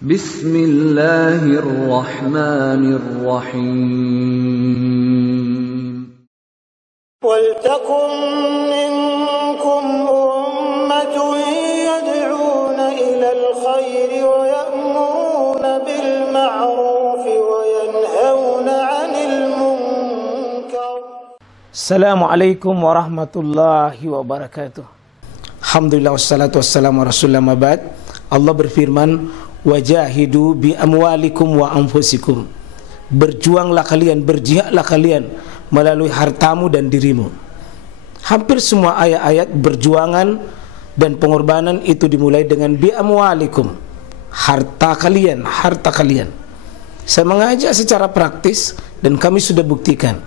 Bismillahirrahmanirrahim. Waltakum minkum ummatun yad'una ilal khairi wa ya'muruna bil ma'ruf wa yanhauna 'anil munkar. Assalamualaikum warahmatullahi wabarakatuh. Alhamdulillah wassalatu wassalamu ala rasulillah mabad. Allah berfirman, wajahidu bi amwalikum wa anfusikum. Berjuanglah kalian, berjihadlah kalian melalui hartamu dan dirimu. Hampir semua ayat-ayat berjuangan dan pengorbanan itu dimulai dengan bi amwalikum, harta kalian, harta kalian. Saya mengajak secara praktis dan kami sudah buktikan.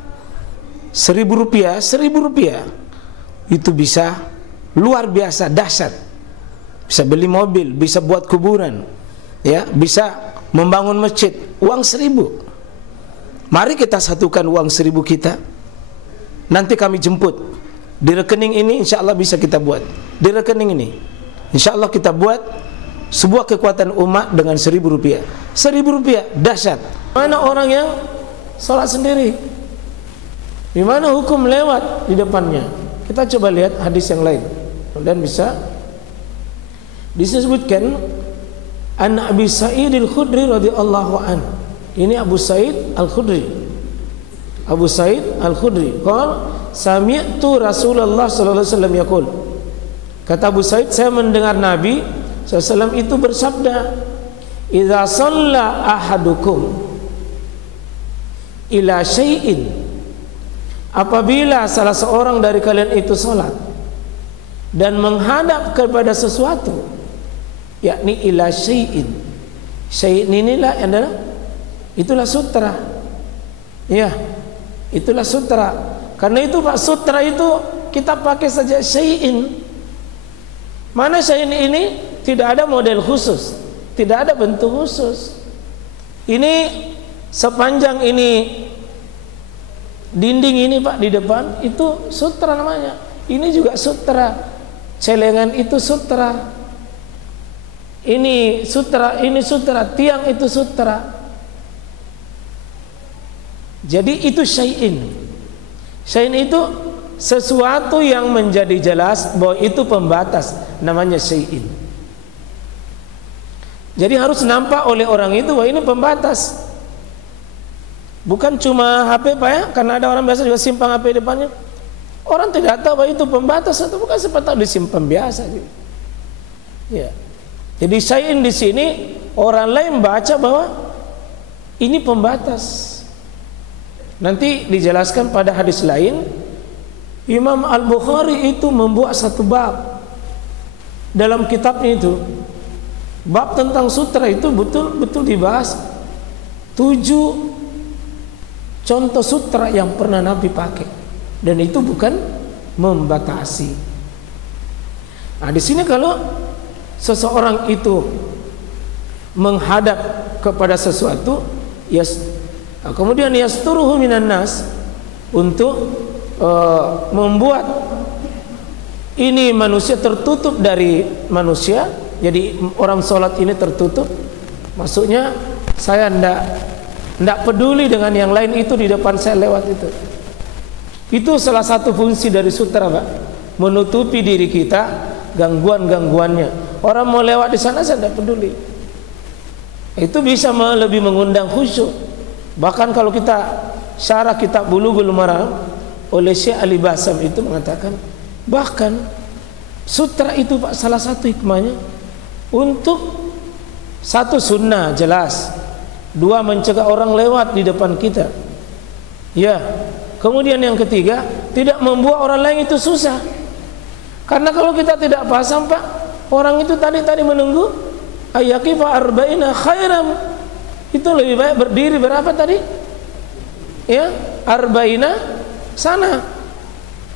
Rp1.000 itu bisa luar biasa dahsyat. Bisa beli mobil, bisa buat kuburan, ya, bisa membangun masjid. Uang 1.000. Mari kita satukan uang 1.000 kita. Nanti kami jemput di rekening ini, insya Allah bisa kita buat. Di rekening ini, insya Allah kita buat sebuah kekuatan umat dengan Rp1.000. Rp1.000 dahsyat. Mana orang yang sholat sendiri? Di mana hukum lewat di depannya? Kita coba lihat hadis yang lain. Dan bisa disebutkan an Abi Sa'id Al-Khudri radhiyallahu an. Ini Abu Sa'id Al-Khudri. Abu Sa'id Al-Khudri qala sami'tu Rasulullah sallallahu alaihi wasallam yaqul. Kata Abu Sa'id, saya mendengar Nabi sallallahu alaihi wasallam itu bersabda, "Idza shalla ahadukum ila syai'in." Apabila salah seorang dari kalian itu salat dan menghadap kepada sesuatu, yakni ila syai'in. Syai'in inilah adalah itulah sutra. Ya, itulah sutra. Karena itu Pak, sutra itu kita pakai saja syai'in. Mana syai'in ini tidak ada model khusus, tidak ada bentuk khusus. Ini sepanjang ini dinding ini Pak di depan itu sutra namanya. Ini juga sutra. Celengan itu sutra. Ini sutra, ini sutra, tiang itu sutra. Jadi itu syai'in. Syai'in itu sesuatu yang menjadi jelas bahwa itu pembatas, namanya syai'in. Jadi harus nampak oleh orang itu bahwa ini pembatas. Bukan cuma HP Pak ya, karena ada orang biasa juga simpan HP depannya. Orang tidak tahu bahwa itu pembatas atau bukan, siapa tahu disimpan biasa gitu. Ya. Jadi syai'in di sini orang lain baca bahwa ini pembatas. Nanti dijelaskan pada hadis lain, Imam Al-Bukhari itu membuat satu bab dalam kitabnya itu. Bab tentang sutra itu betul-betul dibahas 7 contoh sutra yang pernah Nabi pakai, dan itu bukan membatasi. Nah, di sini kalau seseorang itu menghadap kepada sesuatu, kemudian yasturuhu minan nas, untuk membuat ini manusia tertutup dari manusia. Jadi orang sholat ini tertutup, maksudnya saya tidak peduli dengan yang lain itu di depan saya lewat itu. Itu salah satu fungsi dari sutra Pak, menutupi diri kita gangguan-gangguannya. Orang mau lewat di sana saya tidak peduli. Itu bisa lebih mengundang khusyuk. Bahkan kalau kita syarah kitab Bulughul Maram oleh Syekh Ali Basam itu mengatakan, bahkan sutra itu Pak salah satu hikmahnya untuk satu sunnah jelas, 2 mencegah orang lewat di depan kita. Ya. Kemudian yang ketiga, tidak membuat orang lain itu susah. Karena kalau kita tidak pasang Pak, orang itu tadi menunggu ayyakifa arba'ina khairam. Itu lebih baik berdiri berapa tadi? Ya, arba'ina sana.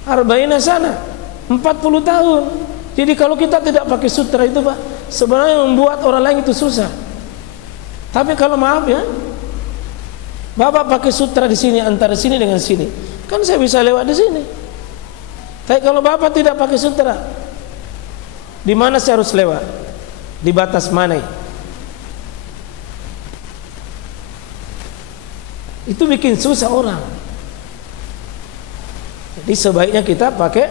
Arba'ina sana. 40 tahun. Jadi kalau kita tidak pakai sutra itu Pak, sebenarnya membuat orang lain itu susah. Tapi kalau maaf ya, Bapak pakai sutra di sini, antara sini dengan sini, kan saya bisa lewat di sini. Tapi kalau Bapak tidak pakai sutra, di mana saya harus lewat? Di batas mana? Itu bikin susah orang. Jadi sebaiknya kita pakai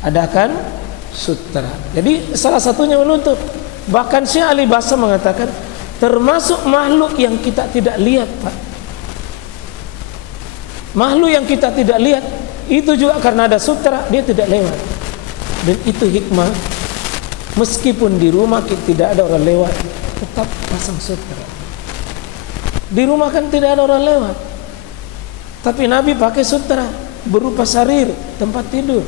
adakan sutra. Jadi salah satunya menutup. Bahkan Syekh Ali Basa mengatakan termasuk makhluk yang kita tidak lihat, Pak. Makhluk yang kita tidak lihat itu juga karena ada sutra dia tidak lewat. Dan itu hikmah. Meskipun di rumah tidak ada orang lewat, tetap pasang sutra. Di rumah kan tidak ada orang lewat, tapi Nabi pakai sutra berupa sarir, tempat tidur.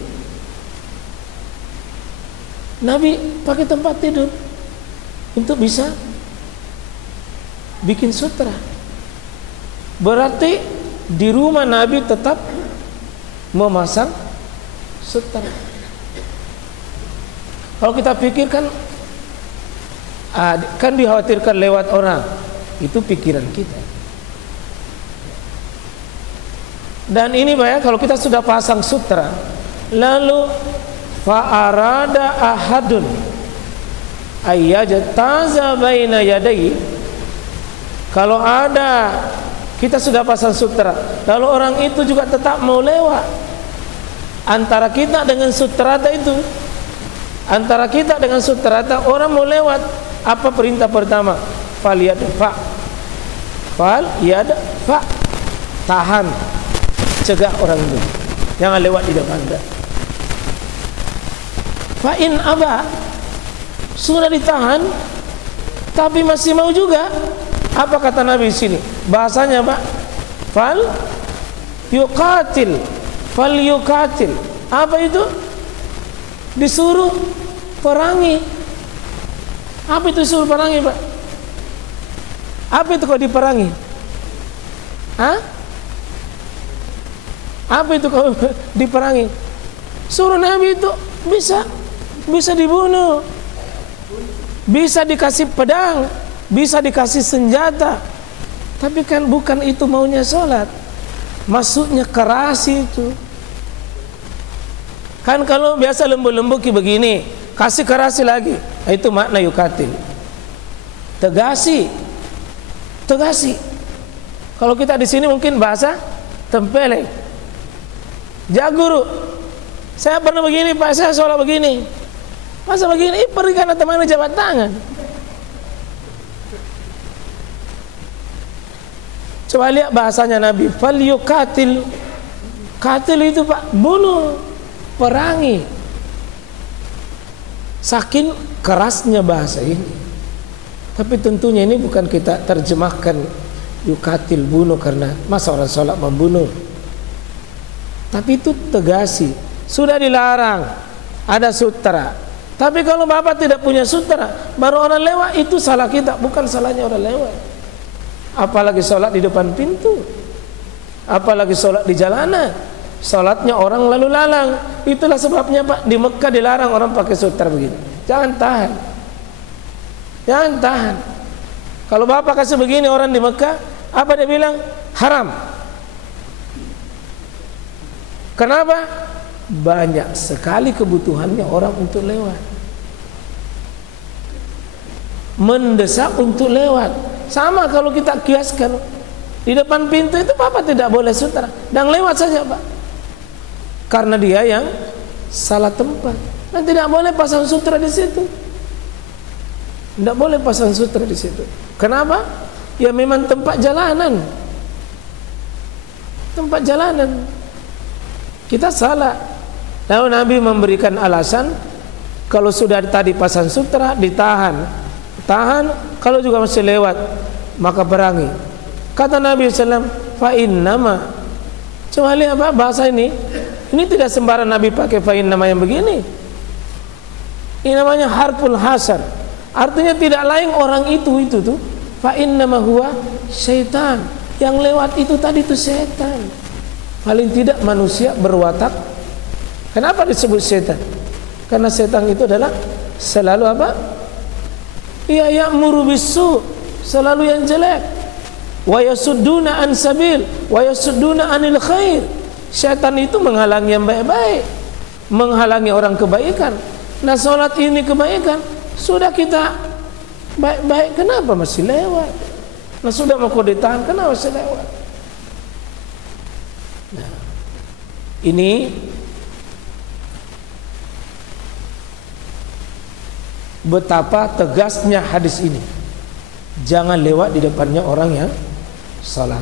Nabi pakai tempat tidur untuk bisa bikin sutra. Berarti di rumah Nabi tetap memasang sutra. Kalau kita pikirkan, kan dikhawatirkan lewat orang, itu pikiran kita. Dan ini Pak ya, kalau kita sudah pasang sutra, lalu fa'arada ahadun ayyajtaza baina yadayhi, kalau ada kita sudah pasang sutra, lalu orang itu juga tetap mau lewat, antara kita dengan sutrata itu, antara kita dengan sutrata orang mau lewat, apa perintah pertama? Fal yadfa, tahan, cegah orang itu, jangan lewat di depan Anda. Fa in aba, sudah ditahan tapi masih mau juga, apa kata Nabi di sini? Bahasanya Pak, fal yuqatil, apa itu? Disuruh perangi. Apa itu disuruh perangi, Pak? Apa itu kalau diperangi? Apa itu kalau diperangi? Suruh Nabi itu bisa dibunuh, bisa dikasih pedang, bisa dikasih senjata. Tapi kan bukan itu maunya sholat. Maksudnya keras itu. Kan kalau biasa lembut-lembuki begini, kasih kerasi lagi, itu makna yukatil. Tegasi. Kalau kita di sini mungkin bahasa tempeleng. Jaguru, saya pernah begini Pak, saya sholat begini, masa begini, pergi karena teman jabat tangan. Coba lihat bahasanya Nabi, fal yukatil. Katil itu Pak, bunuh, perangi. Saking kerasnya bahasa ini. Tapi tentunya ini bukan kita terjemahkan yukatil, bunuh, karena masa orang sholat membunuh. Tapi itu tegasi. Sudah dilarang, ada sutra. Tapi kalau Bapak tidak punya sutra, baru orang lewat, itu salah kita, bukan salahnya orang lewat. Apalagi sholat di depan pintu, apalagi sholat di jalanan, sholatnya orang lalu lalang. Itulah sebabnya Pak, di Mekah dilarang orang pakai sutra begini. Jangan tahan. Kalau Bapak kasih begini orang di Mekah, apa dia bilang? Haram. Kenapa? Banyak sekali kebutuhannya orang untuk lewat, mendesak untuk lewat. Sama kalau kita kiaskan, di depan pintu itu Bapak tidak boleh sutra, dan lewat saja Pak, karena dia yang salah tempat. Dan tidak boleh pasang sutra di situ. Tidak boleh pasang sutra di situ. Kenapa? Ya memang tempat jalanan. Tempat jalanan. Kita salah. Lalu Nabi memberikan alasan, kalau sudah tadi pasang sutra, ditahan. Tahan, kalau juga masih lewat, maka perangi. Kata Nabi SAW, fa innama. Coba lihat apa bahasa ini. Ini tidak sembarang Nabi pakai fa innama yang begini. Ini namanya harful hasar. Artinya tidak lain orang itu tuh, fa innama huwa syaitan. Yang lewat itu tadi itu setan. Paling tidak manusia berwatak. Kenapa disebut setan? Karena setan itu adalah selalu apa? Ya ya'muru bisu, selalu yang jelek. Wa yasudduna an sabil, wa yasudduna anil khair. Setan itu menghalangi yang baik-baik, menghalangi orang kebaikan. Nah, salat ini kebaikan, sudah kita baik-baik, kenapa masih lewat? Nah sudah mau kau ditahan, kenapa saya lewat? Nah, ini betapa tegasnya hadis ini. Jangan lewat di depannya orang yang salat.